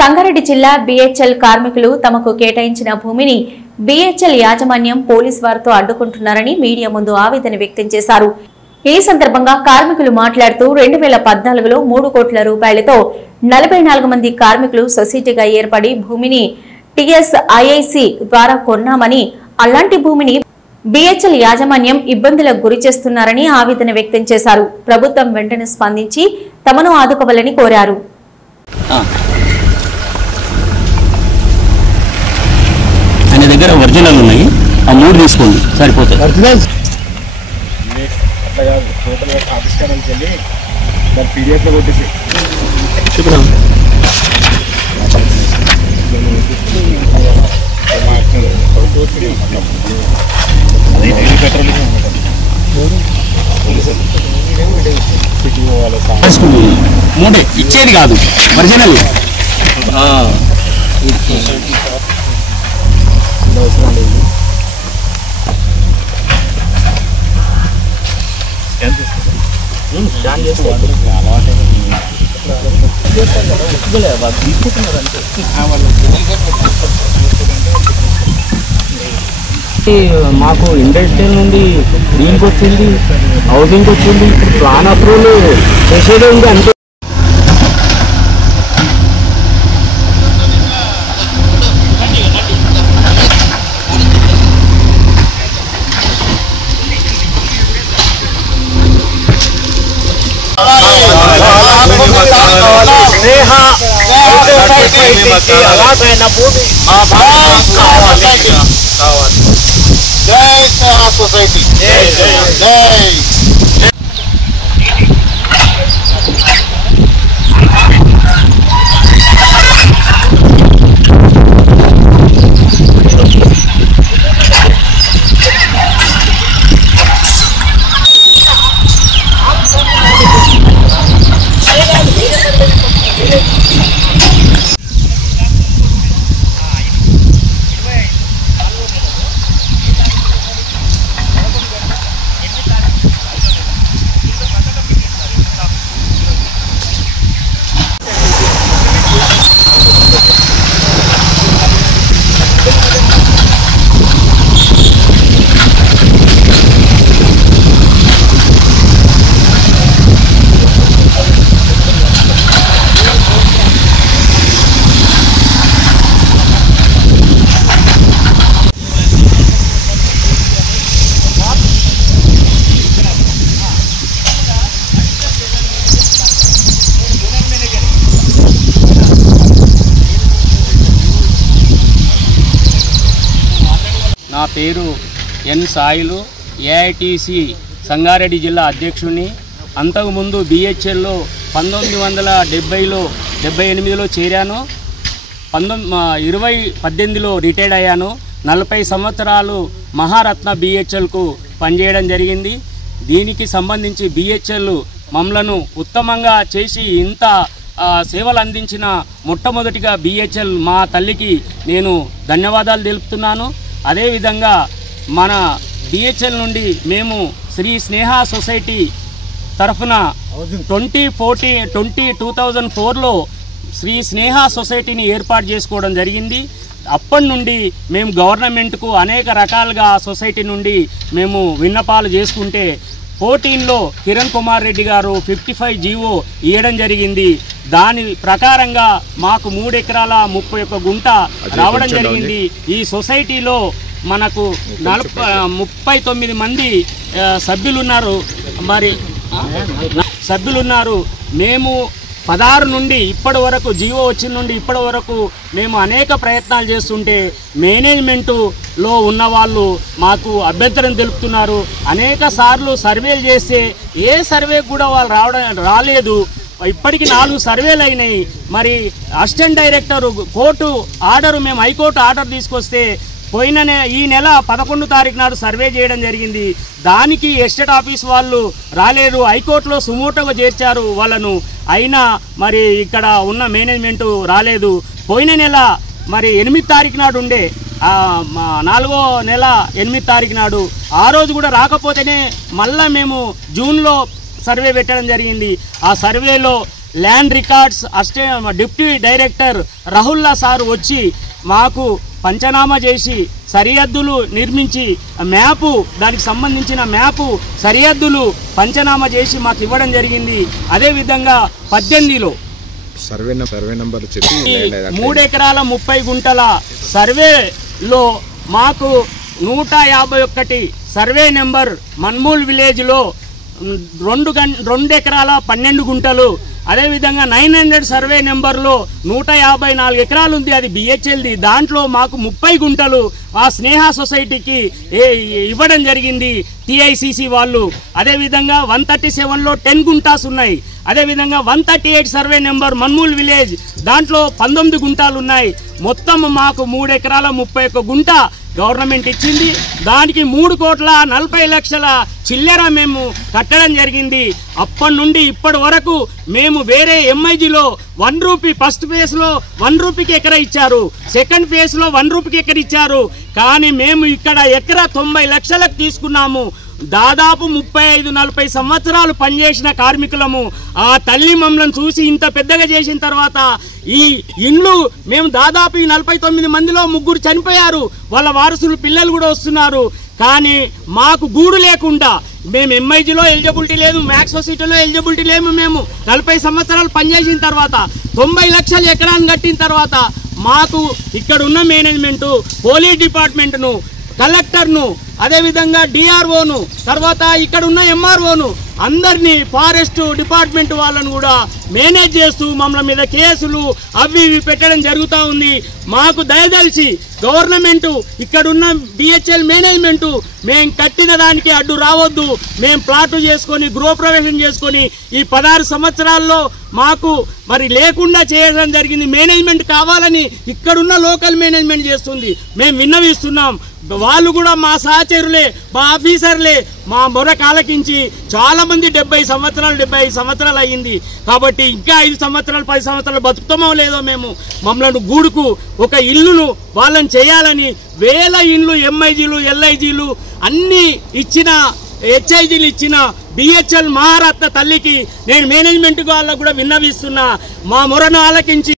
సంగారెడ్డి జిల్లా బిహెచ్ఎల్ కార్మికులు తమకు కేటాయించిన భూమిని బిహెచ్ఎల్ యాజమాన్యం పోలీస్ వారితో అడ్డుకుంటున్నారని మీడియా ముందు ఆవేదన వ్యక్తం చేశారు. ఈ సందర్భంగా కార్మికులు మాట్లాడుతూ 2014లో 3 కోట్ల రూపాయలతో 44 మంది కార్మికులు సొసైటీగా ఏర్పడి భూమిని టీఎస్ఐఐసి ద్వారా కొన్నామని, అలాంటి భూమిని బిహెచ్ఎల్ యాజమాన్యం ఇబ్బందులకు గురి చేస్తున్నారని ఆవేదన వ్యక్తం చేశారు. ప్రభుత్వం వెంటనే స్పందించి తమను ఆదుకోవాలని కోరారు. ఆయన దగ్గర ఒరిజినల్ ఉన్నాయి, ఆ 3 తీసుకోండి సరిపోతుంది. మూడే ఇచ్చేది కాదు, ఒరిజినల్. మాకు ఇండస్ట్రియల్ నుండి దీనికి వచ్చింది, హౌసింగ్ వచ్చింది, ఇప్పుడు ప్లాన్ అప్రూవల్ చేసేదే ఉంది అంతే. జై స్నేహ సొసైటీ, జై. నా పేరు ఎన్ సాయిలు, ఏఐటీసీ సంగారెడ్డి జిల్లా అధ్యక్షుడిని. అంతకుముందు బిహెచ్ఎల్లో 1978లో చేరాను. 2018లో రిటైర్డ్ అయ్యాను. 40 సంవత్సరాలు మహారత్న బిహెచ్ఎల్కు పనిచేయడం జరిగింది. దీనికి సంబంధించి బిహెచ్ఎల్ మమ్మలను ఉత్తమంగా చేసి ఇంత సేవలు అందించిన మొట్టమొదటిగా బిహెచ్ఎల్ మా తల్లికి నేను ధన్యవాదాలు తెలుపుతున్నాను. అదేవిధంగా మన బిహెచ్ఎల్ నుండి మేము శ్రీ స్నేహ సొసైటీ తరఫున 2004లో శ్రీ స్నేహ సొసైటీని ఏర్పాటు చేసుకోవడం జరిగింది. అప్పటి నుండి మేము గవర్నమెంట్కు అనేక రకాలుగా సొసైటీ నుండి మేము విన్నపాలు చేసుకుంటే 14లో కిరణ్ కుమార్ రెడ్డి గారు 55 జీవో ఇవ్వడం జరిగింది. దాని ప్రకారంగా మాకు 3 ఎకరాల 31 గుంట రావడం జరిగింది. ఈ సొసైటీలో మనకు 39 మంది సభ్యులున్నారు. మేము 16 నుండి ఇప్పటి వరకు జీవో వచ్చిన నుండి ఇప్పటి వరకు మేము అనేక ప్రయత్నాలు చేస్తుంటే మేనేజ్మెంటులో ఉన్న వాళ్ళు మాకు అభ్యంతరం తెలుపుతున్నారు. అనేక సార్లు సర్వేలు చేస్తే ఏ సర్వే కూడా వాళ్ళు రాలేదు. ఇప్పటికి 4 సర్వేలు అయినాయి. మరి అసిస్టెంట్ డైరెక్టర్ కోర్టు ఆర్డర్, మేము హైకోర్టు ఆర్డర్ తీసుకొస్తే ఈ నెల 11 తారీఖు నాడు సర్వే చేయడం జరిగింది. దానికి ఎస్టేట్ ఆఫీస్ వాళ్ళు రాలేదు. హైకోర్టులో సుమోటోగా చేర్చారు వాళ్ళను. అయినా మరి ఇక్కడ ఉన్న మేనేజ్మెంటు రాలేదు. పోయిన నెల మరి 8 తారీఖు నాడు ఉండే 4వ నెల 8 తారీఖు నాడు, ఆ రోజు కూడా రాకపోతేనే మళ్ళీ మేము జూన్లో సర్వే పెట్టడం జరిగింది. ఆ సర్వేలో ల్యాండ్ రికార్డ్స్ డిప్యూటీ డైరెక్టర్ రాహుల్లా సార్ వచ్చి మాకు పంచనామా చేసి సరిహద్దులు నిర్మించి మ్యాపు, దానికి సంబంధించిన మ్యాపు సరిహద్దులు పంచనామా చేసి మాకు ఇవ్వడం జరిగింది. అదేవిధంగా 18లో సర్వే నెంబర్ చెప్పి 3 ఎకరాల 30 గుంటల సర్వేలో మాకు 151 సర్వే నెంబర్ మన్మూల్ విలేజ్లో 2 ఎకరాల 12 గుంటలు, అదేవిధంగా 900 సర్వే నెంబర్లో 154 ఎకరాలు ఉంది, అది బిహెచ్ఎల్ది. దాంట్లో మాకు 30 గుంటలు ఆ స్నేహ సొసైటీకి ఇవ్వడం జరిగింది టిఐసిసి వాళ్ళు. అదేవిధంగా 137లో 10 గుంటాస్ ఉన్నాయి. అదేవిధంగా 138 సర్వే నెంబర్ మన్మూల్ విలేజ్, దాంట్లో 19 గుంటాలు ఉన్నాయి. మొత్తం మాకు 3 ఎకరాల 31 గుంట గవర్నమెంట్ ఇచ్చింది. దానికి 3,40,00,000 చిల్లర మేము కట్టడం జరిగింది. అప్పటి నుండి ఇప్పటి వరకు మేము వేరే ఎంఐజీలో 1 రూపీ ఫస్ట్ ఫేజ్లో 1 రూపీకి ఎకరా ఇచ్చారు, సెకండ్ ఫేజ్లో 1 రూపీకి ఎకర ఇచ్చారు. కానీ మేము ఇక్కడ ఎకరా 90 లక్షలకు తీసుకున్నాము. దాదాపు 35-40 సంవత్సరాలు పనిచేసిన కార్మికులము. ఆ తల్లి మమ్మల్ని చూసి ఇంత పెద్దగా చేసిన తర్వాత ఈ ఇండ్లు మేము దాదాపు ఈ 49 మందిలో 3 చనిపోయారు, వాళ్ళ వారసులు పిల్లలు కూడా వస్తున్నారు. కానీ మాకు గూడు లేకుండా మేము ఎంఐజీలో ఎలిజిబిలిటీ లేదు, మ్యాక్స్ సొసైటీలో ఎలిజిబిలిటీ లేము. మేము 40 సంవత్సరాలు పనిచేసిన తర్వాత 90 లక్షలు ఎకరాన్ని కట్టిన తర్వాత మాకు ఇక్కడ ఉన్న మేనేజ్మెంటు, పోలీస్ డిపార్ట్మెంట్ను, కలెక్టర్ను, అదేవిధంగా డిఆర్ఓను, తర్వాత ఇక్కడ ఉన్న ఎంఆర్ఓను అందరినీ ఫారెస్ట్ డిపార్ట్మెంట్ వాళ్ళను కూడా మేనేజ్ చేస్తూ మమ్మల్ని మీద కేసులు అవి ఇవి పెట్టడం జరుగుతూ ఉంది. మాకు దయదలిచి గవర్నమెంటు, ఇక్కడున్న బిహెచ్ఎల్ మేనేజ్మెంటు మేము కట్టిన దానికి అడ్డు రావద్దు. మేము ప్లాటు చేసుకొని గృహప్రవేశం చేసుకొని ఈ 16 సంవత్సరాల్లో మాకు మరి లేకుండా చేయడం జరిగింది. మేనేజ్మెంట్ కావాలని ఇక్కడున్న లోకల్ మేనేజ్మెంట్ చేస్తుంది. మేము విన్నవిస్తున్నాం. వాళ్ళు కూడా మా సహచరులే, మా ఆఫీసర్లే. మా మొర కాలకించి చాలా మంది 70 సంవత్సరాలు 75 సంవత్సరాలు అయ్యింది. కాబట్టి ఇంకా 5 సంవత్సరాలు 10 సంవత్సరాలు బతుకుతామో లేదో మేము మమ్మల్ని గూడుకు ఒక ఇల్లును వాళ్ళని చేయాలని వేల ఇండ్లు ఎంఐజీలు ఎల్ఐజీలు అన్ని ఇచ్చిన, హెచ్ఐజీలు ఇచ్చిన బిహెచ్ఎల్ మహారత్న తల్లికి నేను మేనేజ్మెంట్ వాళ్ళకు కూడా విన్నవిస్తున్నా. మా మొరను ఆలకించి